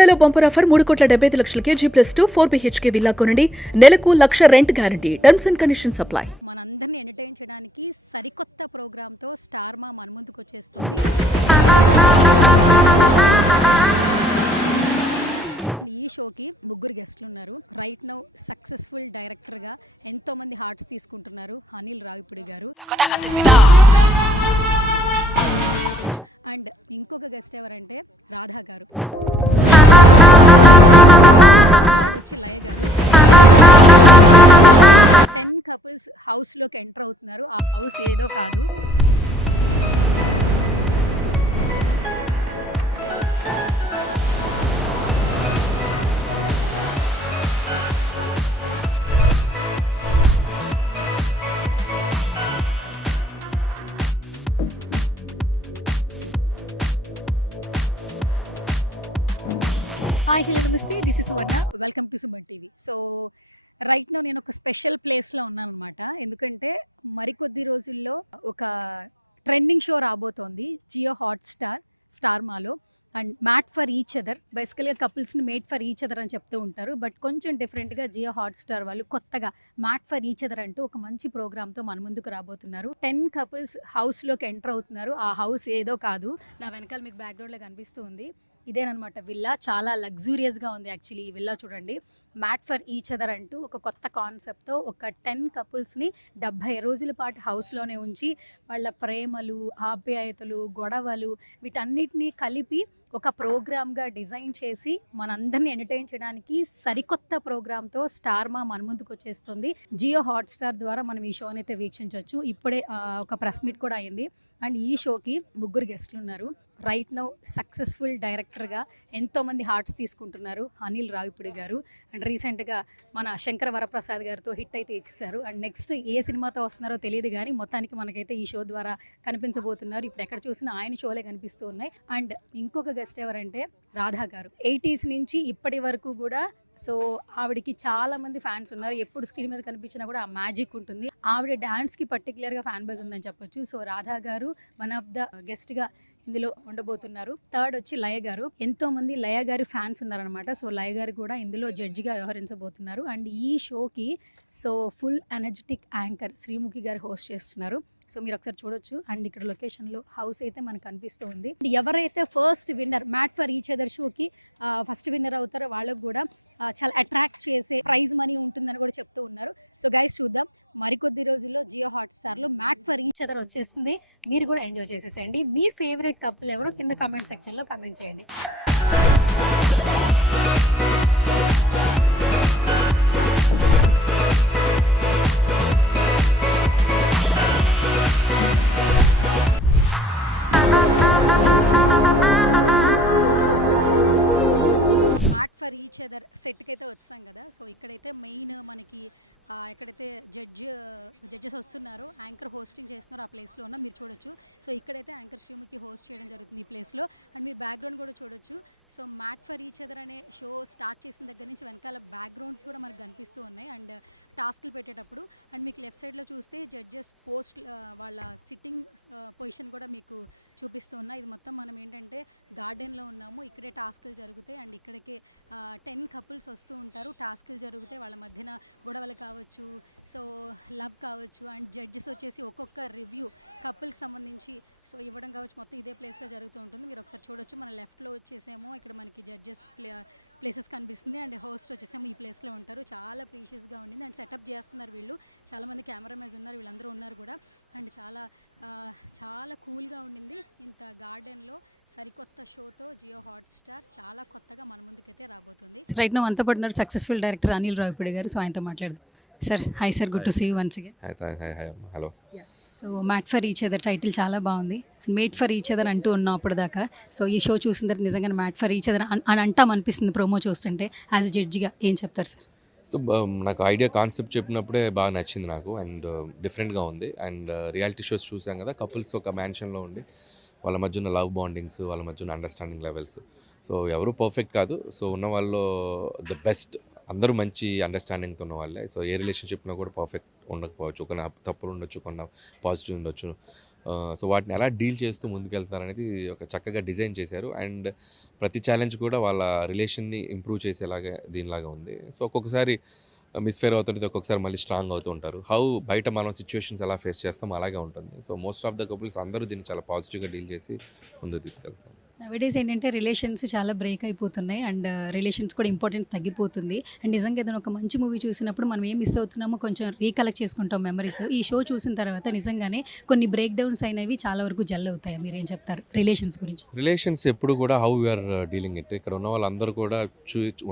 బెల్లుగూడలో bumper offer 3,75,00,000 G+2 4 BHK villa కొనండి. నెలకు 1,00,000 rent guarantee. Terms and conditions apply. మనందరినీ entertain చేయడానికి సరికొత్త ప్రోగ్రామ్తో స్టార్ మా మన ముందుకు వచ్చేస్తుంది. ఈ షోకి ముగ్గురు గెస్ట్లు ఉన్నారు. రైట్ నౌ సక్సెస్ఫుల్ డైరెక్టర్గా ఎంతో మంది హార్ట్స్ తీసుకుంటున్నారు అనిల్ రావిపూడి గారు. అండ్ ఇంకొక గెస్ట్ ఎవరంటే రాధా గారు. వచ్చి లయ గారు. 10 కపుల్స్ హౌస్లోకి ఎంటర్ అవుతున్నారు. ఆ హౌస్ ఏదో కాదు, హాయ్ హలో నమస్తే, this is Suvarna, welcome to Suman TV. So right now నేను ఒక స్పెషల్ ప్లేస్లో ఉన్నాను అనమాట. ఎందుకంటే మరికొద్ది రోజుల్లో ఒక ట్రెండింగ్ షో రాబోతోంది జియో హాట్స్టార్ స్టార్ మాలో. And mat for each other, బేసికల్గా కపుల్స్ని మేడ్ ఫర్ ఈచ్ అదర్ అని చెప్తూ ఉంటారు. బట్ కొంచెం డిఫరెంట్గా జియో హాట్స్టార్ వాళ్ళు కొత్తగా మ్యాట్ ఫర్ ఈచ్ అదర్ అంటూ ఒక మంచి ప్రోగ్రామ్తో మన ముందుకు రాబోతున్నారు. 10 కపుల్స్ హౌస్లోకి ఎంటర్ అవుతున్నారు. ఆ హౌస్ ఏదో కాదు, నా వెనకాల మీకు బ్యాక్గ్రౌండ్లో కనిపిస్తూ ఉంది, ఇదేనమాట విల్లా. చాలా లగ్జూరియస్గా ఉంది యాక్చువల్లీ ఈ విల్లా. చూడండి, మ్యాట్ ఫర్ ఈచ్ అదర్ అంటూ ఒక కొత్త కాన్సెప్ట్తో ఒక 10 కపుల్స్ని 70 రోజుల పాటు హౌస్లోనే ఉంచి వాళ్ళ ప్రేమలు, ఆప్యాయతలు, గొడవలు వీటన్నిటినీ కలిపి ఒక ప్రోగ్రామ్గా డిజైన్ చేసి మనందరినీ ఎంటర్టైన్ చేయడానికి సరికొత్త ప్రోగ్రామ్తో స్టార్ మా మన ముందుకు వచ్చేస్తుంది. జియో హాట్స్టార్ ద్వారా మనం ఈ షోని అయితే వీక్షించవచ్చు. ఇప్పుడే ఒక ప్రెస్ మీట్ కూడా అయింది. అండ్ ఈ షోకి ముగ్గురు గెస్ట్లు ఉన్నారు. రైట్ నౌ సక్సెస్ఫుల్ డైరెక్టర్గా ఎంతోమంది హార్ట్స్ తీసుకుంటున్నారు అనిల్ రావిపూడి గారు. అండ్ రీసెంట్గా మన శంకర వరప్రసాద్ గారితో హిట్ అయితే ఇచ్చేశారు. అండ్ నెక్స్ట్ ఏ సినిమాతో వస్తున్నారో తెలియదు కానీ మొత్తానికి మనకైతే ఈ షో ద్వారా కనిపించబోతున్నారు. ఇప్పుడు ఎక్కడ చూసినా ఆయన షోలే కనిపిస్తూ ఉన్నాయి. అండ్ ఇంకొక గెస్ట్ ఎవరంటే రాధా గారు. 80s నుంచి ఇప్పటి వరకు కూడా సో ఆవిడకి చాలా మంది ఫ్యాన్స్ ఉన్నారు. ఎప్పుడు స్క్రీన్ మీద కనిపించినా కూడా ఆ మ్యాజిక్ ఉంటుంది. ఆవిడ డాన్స్కి పర్టికులర్గా ఫ్యాన్ బేస్ ఉందని చెప్పొచ్చు. సో రాధా గారు వన్ ఆఫ్ ద గెస్ట్గా ఇందులో ఉండబోతున్నారు. థర్డ్ వచ్చి లయ గారు. ఎంతో మంది లయ గారి ఫ్యాన్స్ ఉన్నారనమాట. సో లయ గారు కూడా ఇందులో జడ్జిగా వ్యవహరించబోతున్నారు. అండ్ ఈ షోకి so full energetic anchor Sreemukhi గారు హోస్ట్ చేస్తున్నారు. సో మీరు ఒకసారి చూడొచ్చు. అండ్ ఇక్కడ లొకేషన్లో హౌస్ అయితే మనకు కనిపిస్తూ ఉంది. ఎవరైతే first winner mat for each other షోకి ఫస్ట్ విన్నర్ అవుతారో వాళ్ళకు కూడా చాలా అట్రాక్ట్ చేసే ప్రైజ్ మనీ ఉంటుందని కూడా చెప్తూ ఉన్నారు. సో గైస్ చూద్దాం, మరికొద్ది రోజుల్లో జియో హాట్స్టార్లో మ్యాట్ ఫర్ ఈచ్ అదర్ వచ్చేస్తుంది. మీరు కూడా ఎంజాయ్ చేసేసేయండి. మీ ఫేవరెట్ కపుల్ ఎవరో కింద కామెంట్ సెక్షన్లో కామెంట్ చేయండి. ఫర్ ఈచ్ అదర్ సెట్కి అయితే వచ్చాం కదా. సో ఇక్కడైతే మెయిన్ మనకి ఎక్కడైతే జడ్జెస్ వస్తున్నారో యాంకర్ హోస్టింగ్ చేస్తున్నారో ఆ ప్లేస్లో ఉన్న మీరు చూడొచ్చు. సో ఇక్కడైతే యాంకర్ శ్రీముఖి హోస్ట్ చేయడం జరుగుతుంది ఈ ప్లేస్లో. అండ్ మీరు బ్యాక్గ్రౌండ్ కూడా చూడొచ్చు. So made for each other అనే షో స్టార్ట్ చేసిన దగ్గర నుంచి వెనకాల బ్యాక్గ్రౌండ్స్ కూడా మనకు కనిపిస్తూ ఉన్నాయి. అండ్ టాస్క్లు పెట్టేటప్పుడు అండ్ మీకు లెఫ్ట్ సైడ్లో చూస్తే జడ్జెస్ పోస్ట్ వాళ్ళ సిట్టింగ్ పొజిషన్ కూడా మీకు చూపిస్తూ ఉన్నాయి. ఇది మొత్తం మనం ఏంటంటే గార్డెన్లో ఉన్నాము. ఇక్కడే టాస్క్లు జరుగుతాయి. అండ్ ఇక్కడికే 10 కపుల్స్ వస్తూ ఉంటారు. టాస్క్లు జరుగుతాయి, వాళ్ళ మధ్యన గొడవలు కావచ్చు, సో లవ్ కావచ్చు. అండ్ జడ్జెస్ వచ్చేసి ఒక్కొక్క రివ్యూ కపుల్కి సంబంధించి సో ఇవ్వడం కావచ్చు. మొత్తం ఇదే ప్లేస్లో జరుగుతూ ఉంటుంది. మీరు ఒకసారి చూడొచ్చు. మన లెఫ్ట్లో వచ్చేసేమో ఇక్కడ మనకి జడ్జెస్ ప్లేసెస్ కనిపిస్తుంది. అండ్ హోస్ట్ వచ్చేసేమో ఈ ప్లేస్లో ఉంటారు. చాలా ప్రీషియస్గా ఉండింది. అండ్ సెటప్ చేస్తున్నారు వీళ్ళు. చాలామంది కెమెరామెన్స్ ఉన్నారు, వీళ్ళందరూ ఉన్నారు కూడా. అండ్ చాలా కూల్గా ఉండింది. ఇంత గార్డెన్లో సరికొత్త షోతో జియో హాట్స్టార్ చాలా కొత్తగా మన ముందుకైతే రాబోతుంది. రైట్ నౌ అంతా పడినారు సక్సెస్ఫుల్ డైరెక్టర్ అనిల్ రావిపూడి గారు. సో ఆయనతో మాట్లాడదాం. Sir hi sir, good to see you once again. Hello. So made for each other title చాలా బాగుంది. And made for each other అంటూ ఉన్నాం అప్పుడు దాకా. సో ఈ షో చూసిన తర్వాత నిజంగా మ్యాట్ ఫర్ ఈచ్ అదర్ అని అంటాం అనిపిస్తుంది ప్రోమో చూస్తుంటే. యాజ్ ఎ జడ్జిగా ఏం చెప్తారు సార్? సో నాకు ఐడియా కాన్సెప్ట్ చెప్పినప్పుడే బాగా నచ్చింది నాకు. అండ్ డిఫరెంట్గా ఉంది. అండ్ రియాలిటీ షోస్ చూసాం కదా, కపుల్స్ ఒక మ్యాన్షన్లో ఉండి వాళ్ళ మధ్య ఉన్న లవ్ బాండింగ్స్, వాళ్ళ మధ్య ఉన్న అండర్స్టాండింగ్ లెవెల్స్. సో ఎవరు పర్ఫెక్ట్ కాదు. సో ఉన్న వాళ్ళు ద బెస్ట్, అందరూ మంచి అండర్స్టాండింగ్తో ఉన్న వాళ్ళే. సో ఏ రిలేషన్షిప్లో కూడా పర్ఫెక్ట్ ఉండకపోవచ్చు, కొన్ని తప్పులు ఉండొచ్చు, కొన్ని పాజిటివ్ ఉండొచ్చు. సో వాటిని ఎలా డీల్ చేస్తూ ముందుకెళ్తారనేది ఒక చక్కగా డిజైన్ చేశారు. అండ్ ప్రతి ఛాలెంజ్ కూడా వాళ్ళ రిలేషన్‌ని ఇంప్రూవ్ చేసేలాగా దీనిలాగా ఉంది. సో ఒక్కొక్కసారి మిస్‌ఫైర్ అవుతుంటది. ఒక్కొక్కసారి మళ్ళీ స్ట్రాంగ్ అవుతూ ఉంటారు. బయట మనం సిట్యుయేషన్స్ ఎలా ఫేస్ చేస్తామో అలాగే ఉంటుంది. So most of the couples అందరూ దీన్ని చాలా పాజిటివ్‌గా డీల్ చేసి ముందుకు తీసుకెళ్తారు. నవేడేస్ ఏంటంటే రిలేషన్స్ చాలా బ్రేక్ అయిపోతున్నాయి అండ్ రిలేషన్స్ కూడా ఇంపార్టెన్స్ తగ్గిపోతుంది. అండ్ నిజంగా ఏదైనా ఒక మంచి మూవీ చూసినప్పుడు మనం ఏం మిస్ అవుతున్నామో కొంచెం రీకలెక్ట్ చేసుకుంటాం మెమరీస్. ఈ షో చూసిన తర్వాత నిజంగానే కొన్ని బ్రేక్ డౌన్స్ అయినవి చాలా వరకు జెల్ అవుతాయి. మీరేం చెప్తారు రిలేషన్స్ గురించి? రిలేషన్స్ ఎప్పుడు కూడా how we are dealing it. ఇక్కడ ఉన్న వాళ్ళందరూ కూడా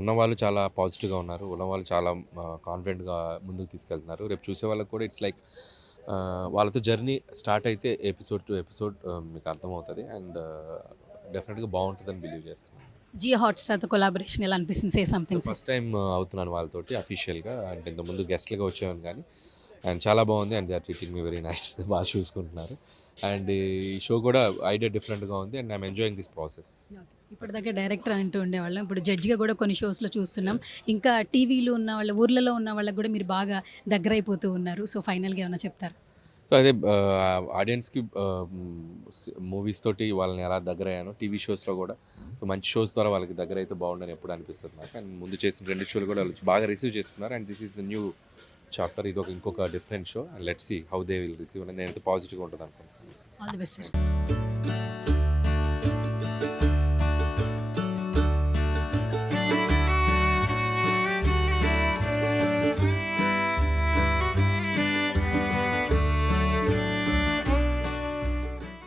ఉన్నవాళ్ళు చాలా పాజిటివ్‌గా ఉన్నారు. ఉన్నవాళ్ళు చాలా కాన్ఫిడెంట్‌గా ముందుకు తీసుకెళ్తున్నారు. రేపు చూసే వాళ్ళకి కూడా ఇట్స్ లైక్ వాళ్ళతో జర్నీ స్టార్ట్ అయితే ఎపిసోడ్ టు ఎపిసోడ్ మీకు అర్థమవుతది. అండ్ డెఫినెట్‌గా బావుంటదని బిలీవ్ చేస్తున్నాను. జియో హాట్‌స్టార్‌తో కొలాబరేషన్ ఎలా అనిపిస్తుంది? Say something sir. First time అవుతున్నాను వాళ్ళతోటి అఫీషియల్‌గా. అంటే ఇంతకుముందు గెస్ట్‌లుగా వచ్చేవాడిని కానీ అండ్ చాలా బాగుంది. And they are treating me very nice. బాగా చూసుకుంటున్నారు. అండ్ ఈ షో కూడా ఐడియా డిఫరెంట్‌గా ఉంది. And I'm enjoying this process. ఇప్పటిదాకా డైరెక్టర్ అంటూ ఉండేవాళ్ళం. ఇప్పుడు జడ్జిగా కూడా కొన్ని షోస్‌లో చూస్తున్నాం. ఇంకా టీవీలో ఉన్న వాళ్ళ ఊర్లలో ఉన్న వాళ్ళకి కూడా మీరు బాగా దగ్గరైపోతూ ఉన్నారు. సో ఫైనల్‌గా ఏమైనా చెప్తారా? సో అదే ఆడియన్స్‌కి మూవీస్ తోటి వాళ్ళని ఎలా దగ్గరయ్యానో టీవీ షోస్‌లో కూడా సో మంచి షోస్ ద్వారా వాళ్ళకి దగ్గరైతే బాగుండని ఎప్పుడు అనిపిస్తుంది నాకు. అండ్ ముందు చేసిన 2 షోలు కూడా వాళ్ళు బాగా రిసీవ్ చేసుకున్నారు. And this is new chapter. ఇది ఇంకొక different show. And let's see how they will receive అని నేనైతే పాజిటివ్‌గా ఉంటుంది అనుకుంటున్నాను. All the best sir.